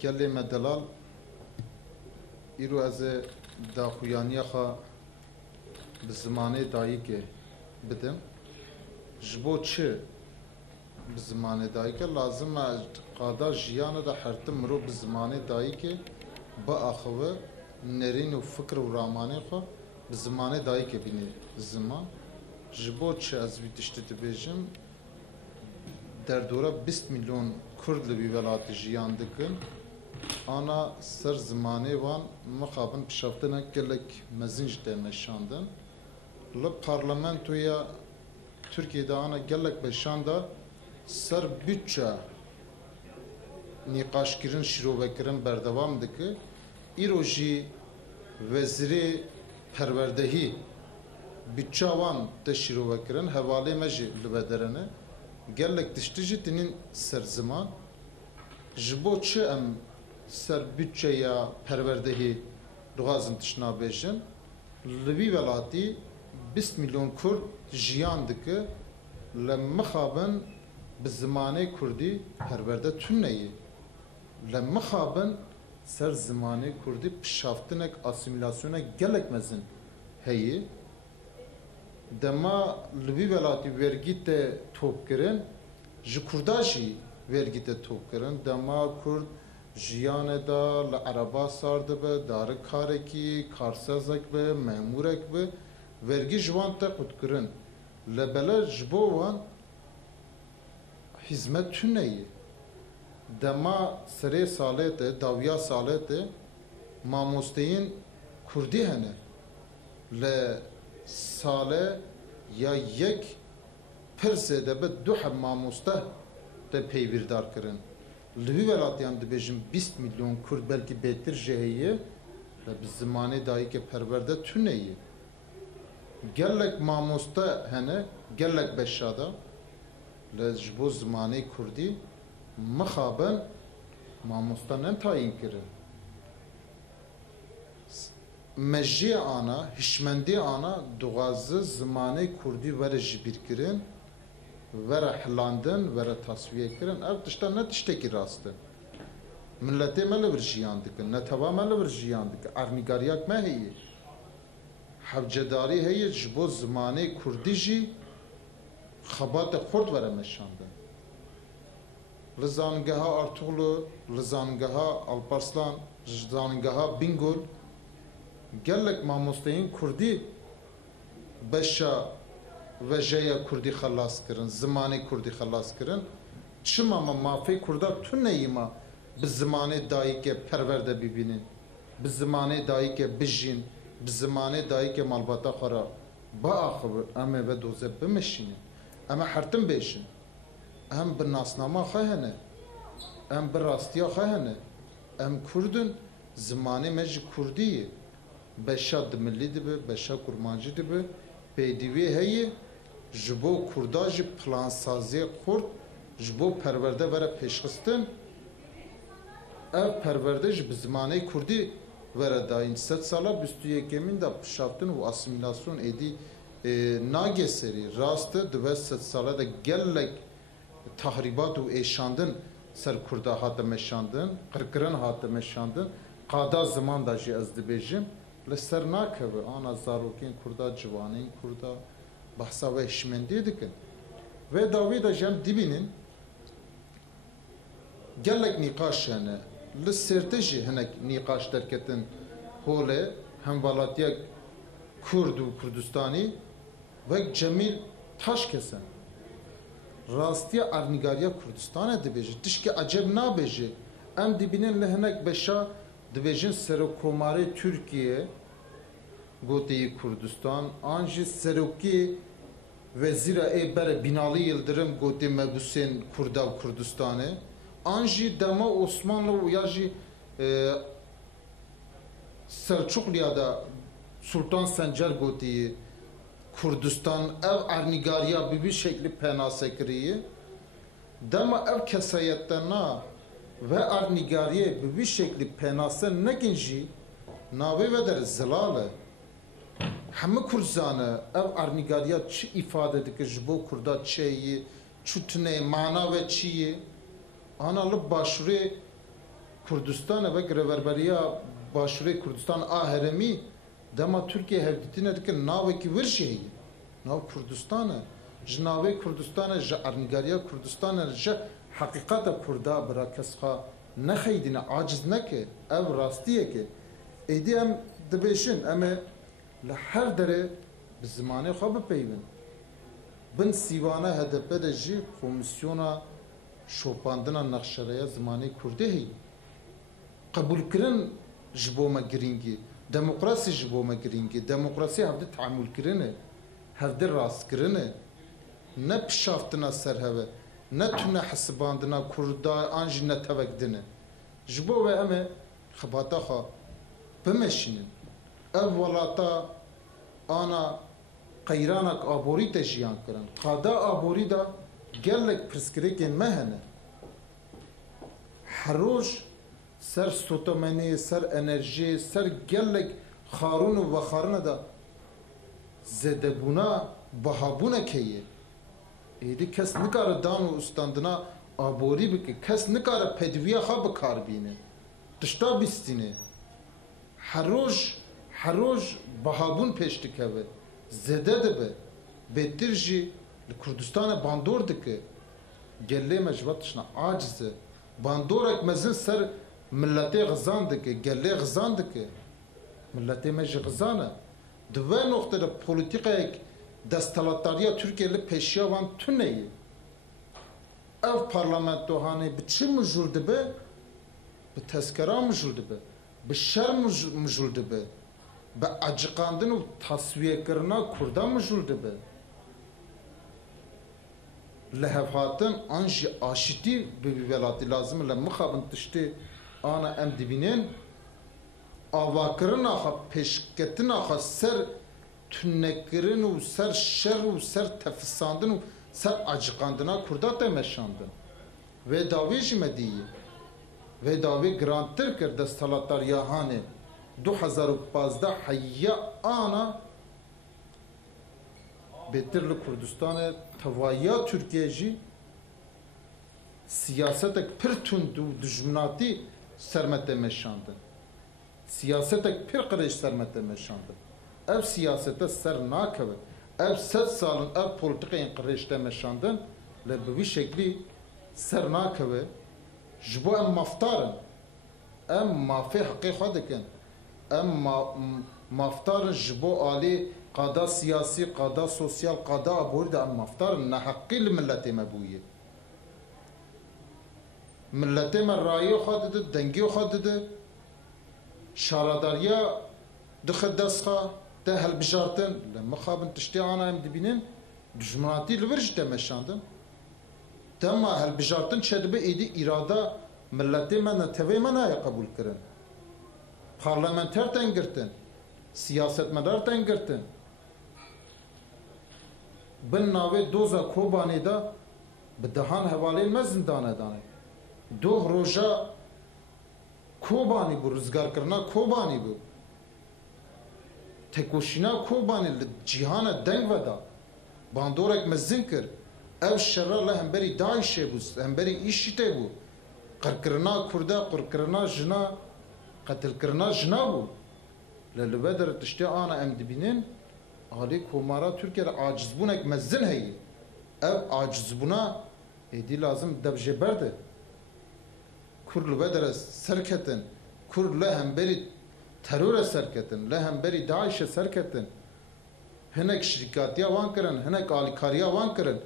gelê me delal îro ez ê daxuyaniya xwe bi zimanê dayîkê bidim. Ji bo çi bi zimanê dayîkê lazim e qada jiyana da hertim mirov bi zimanê dayîkê biaxive nerîn û fikr û ramanê xwe bi zimanê dayîkê bîne ziman. Ji bo çi ez vî tiştî dibêjim derdora 20 milyon Kurd li vî welatê jiyan dikin. Ana ser zimanê wan mixabin pişaftinek gelek mezin ji tê meşandin. Li parlamentoya Türkiye'de ana gelek beşanda ser bütçe nîqaşkirin şîrovekirin berdevam dike. Îro jî vezîrê perwerdehî bütçe wan te şîrovekirin hevalê me jî li vederene. Gelek tiştî jî tînin ser ziman. Ji bo çi em ser bütçeya perwerdehî dixwazin tişnabêjin? Li vî welatî 20 milyon Kurd jiyan dike li mixabin bi zimanê Kurdî perwerde tûneyê. Li mixabin ser zimanê Kurdî pişaftinek asimilasyonek gelek mezin heye. Dema li vî welatî wergî te topkirin ji Kurda jî wergî te topkirin. Dema Kurd jiyanê da li ereba sar dibe, darik karekî, karsezek be, memûrek be, wergî ji wan te qutkirin. Li bele ji bo wan hizmet tûneyê. Dema serê salê te, dawiya salê te mamosteyên Kurdî hene. Li salê ya yek pirsê de bi du heb mamoste te peyvîrdar kirin. Li vî welatiyan dibêjin 20 milyon Kurd belkî bêtir ji heye ve bi zimanê dayîkê perwerde tûneyê. Gelek mamoste hene, gelek beşada li ji bo zimanê Kurdî mixabin mamoste ne tayin kirin. Mejiyê ana, hişmendê ana dixwaze zimanê Kurdî were ji bîrkirin, were hilandin, were tasfiyekirin. Ev tişta ne tiştekî rast e. Milletê me li vir jiyan dikin, neteva me li vir jiyan dikin, ernîgariyak me heye. Hevcedarî heye ji bo zimanê Kurdî jî xebatê xurt were meşandin. Li zangeha Artuğlu, li zangeha Alparslan, li zangeha Bingöl gelek mamosteyên Kurdî beşa vejeya Kurdî xelas kirin, zimanê Kurdî xelas kirin. Çima me mafê Kurda tuneyî me bi zimanê dayîkê perwerde bibînin, bi zimanê dayîkê bijîn, bi zimanê dayîkê malbata xwe ra biaxive, em ê vedoze bimeşînin. Em ê hertim bêjin. Em bi nasnama xwe hene, em bi rastiya xwe hene. Em Kurdin, zimanê me ji Kurdî ye. Beşa dimilî dibe, beşa kurmancî dibe, pêdivî heye ji bo Kurda jî plansaziyê Kurd ji bo perwerde were pêşxistin. Ev perwerde ji bi zimanê Kurdî were dayîn. Sed sala bîstû yekemîn da pişaftin û asimilasyon êdî nage serî. Rast e dibe sed sala de gelek tahribat û êşandin ser Kurda hate meşandin, qirkirin hate meşandin. Qada ziman da jî ez dibêjim li ser nakeve. Ana zarokên Kurda, ciwanên Kurda behsa ve hişmendiyê dikin. Ve dawî de jem dibînin gelek nîqaş hene. Li sêrtê jî hinek nîqaş derketin holê hemvalatiya Kurd û Kurdistanî ve Cemîl Taşkesen. Rastiya ernîgariya Kurdistanê dibêje. Tişkî aceb nabêje. Em dibînin li hinek beşa dibêjin Serokkomarê Türkiye gotiyê Kurdistan, an jî Serokê Vezîra Êberê Binalî Yıldırım gotê mebûsên Kurda û Kurdistanê, an jî dema Osmanlı û ya jî Selçukluya da Sultan Sencer gotiyê Kurdistan ev ernîgariya bi vî şeklî penase kiriye. Dema ev kesayette na ve ernîgariyê bi vî şeklî penase nekin jî navê vedere zilal e. Hemû Kurd zane ev ernîgariya çi îfade dike ji bo Kurda çê yê, çi tune mana ve çi yê. Ana li başûrê Kurdistan ve Greverberiya Başure Kurdistan aheremi dema Türkiye hevditine dikin naveki bir şeyi. Nav Kurdistan'ı. Jinave Kurdistan'ı, Arnigariya Kurdistan'ı, hakikata Kurda bıra kesha ne xeydine aciz ne ki, ev rastiye ki. Eydi em dibêşin, em ê li her derê bi zimanê xwe bipeyvin. Bin sîvana HDP de jî komisyona şopandina nexşereya zimanê Kurdî heye. Qebûlkirin ji bo me girîngî, demokrasî ji bo me girîngî, demokrasî hevdî teamûlkirin e, hevdî rastkirin e, ne pişaftina serheve, ne tune hesibandina Kurda an jî ne tevekdin e. Ji bo ve em ê xebata xwe bimeşînin. Ev welata ana qeyranak aborî te jiyan kirin. Qada aborî da gelek pirsgirêkên me hene. Her roj ser stotomenê, ser enerjî, ser gelek xarûn û vexarina da zêdebûna, bihabûnekê ye. Êdî kes nikare dan û ustandina aborî bike, kes nikare pediviya xwe bikarbîne. Tişta bîstîne. Her roj bihabûn pêş dikeve, zêde dibe, bêtir jî li Kurdistanê bandor dike. Gelê me ji ve tişna aciz e. Bandorek mezin ser milletê xizan dike, gelê xizan dike. Milletê me jî xizan e. Di ve noxte de polîtîkayek desthilatdariya Tirkiye li pêşiya wan tune ye. Ev parlamentohanê bi çi mijûl dibe? Bi tezkera mijûl dibe. Bi şer mijûl dibe. Bi acıqandin û tasfiyekirina Kurda mijûl dibe. Li hevhatin an jî aşitî bi velatî lazim le mixabin tiştê ana em dibînin avakirina xwe pêşketina xwe ser tünekirin û ser şer û ser tefisandin û ser acıqandina Kurda te meşandin. Vê davê jî me dîye. Vê davê girantir kir desthilatdariya hanê 2015 heyya ana bêtir li Kurdistanê tevayiya Tirkiye jî siyasetek pir tund û dijminatî sermete meşandin. Siyasetek pir qirêj sermete meşandin. Ev siyasete ser nakeve. Ev 100 salin ev polîtikayên qirêj te meşandin li bi vî şeklî ser nakeve. Ji bo em maftarin. Em mafê heqê xwe dikin. Em maftarin ji bo alî qada siyasî, qada sosyal, qada aborî de em maftarin. Neheqî li milletê me bûye. Milletê me rayê xwe dide, dengê xwe dide, şaradariya dixe dest xwe te helbijartin. Li mixabin tiştê ana em dibînin dijminatî li vir jî te meşandin. Dema helbijartin çedibe êdî îrada milletê me ne tevê me naye qebûl kirin. Parlamenter ten girtin. Siyasetmedar ten girtin. Bin navê doza Kobanê da bi dehan hevalên me zindanê dane. Doh roja Kobanî bû, rizgarkirina Kobanî bû. Tekoşîna Kobanî li cîhana deng veda. Bandorek mezin kir. Ev şerra li hemberî Daişê bû, hemberî îşîtê bû. Qirkirina Kurda, qirkirina jina, qetilkirina jina bû. Li ve derê tiştê ana em dibînin alî komara Tirkiye acizbûnek mezin heye. Ev acizbûna êdî lazim dev jê berde. Kur li ve derê serketin, kur li hemberî terore serketin, li hemberî Daişê serketin. Hinek şirkatiya wan kirin, hinek alîkariya wan kirin.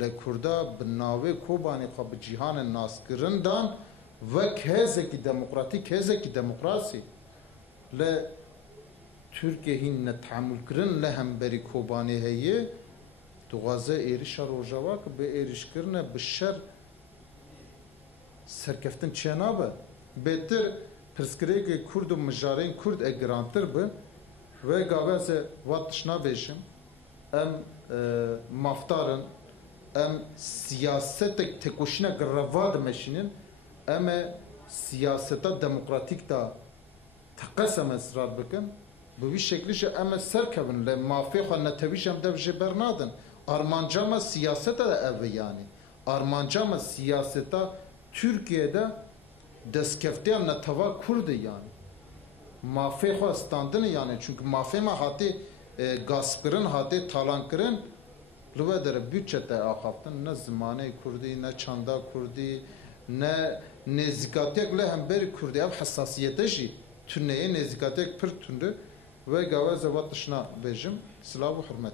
Li Kurda bi navê Kobanê xwe bi cîhanê naskirin dan vek hêzekî demokratîk, hêzekî demokrasî. Li Tirkiye hîn ne teamûl kirin li hemberî Kobanê heye, dixwaze êrişa Rojava ki bi êrişkirine bi şer serkeftin çê nabe. Bêtir pirsgirêkê Kurd û mijarên Kurd e girantir bi ve gaveze wat tişna bêjim em maftarin em siyasetek tekoşînek reva dimeşînin em ê siyaseta demokratîk da teqes em esrar bikin bi vî şeklî jî em ê serkevin li mafê xwe netewî em dev jê bernadin. Armanca me siyaseta de ev yani. Armanca me siyaseta Türkiye'de deskeftiyan netava Kurdi yani. Mafê xwe standin yani çünkü mafê me hatê gaspkirin, hatê talankirin li we dere bütçe te axaftin ne zimanê Kurdî, ne çanda Kurdî, ne nêzîkatiyek li hemberî Kurdî ev hesasiyete jî tüneyê nêzîkatiyek pir tund e ve gava zevat tişna bêjim silav û hurmet.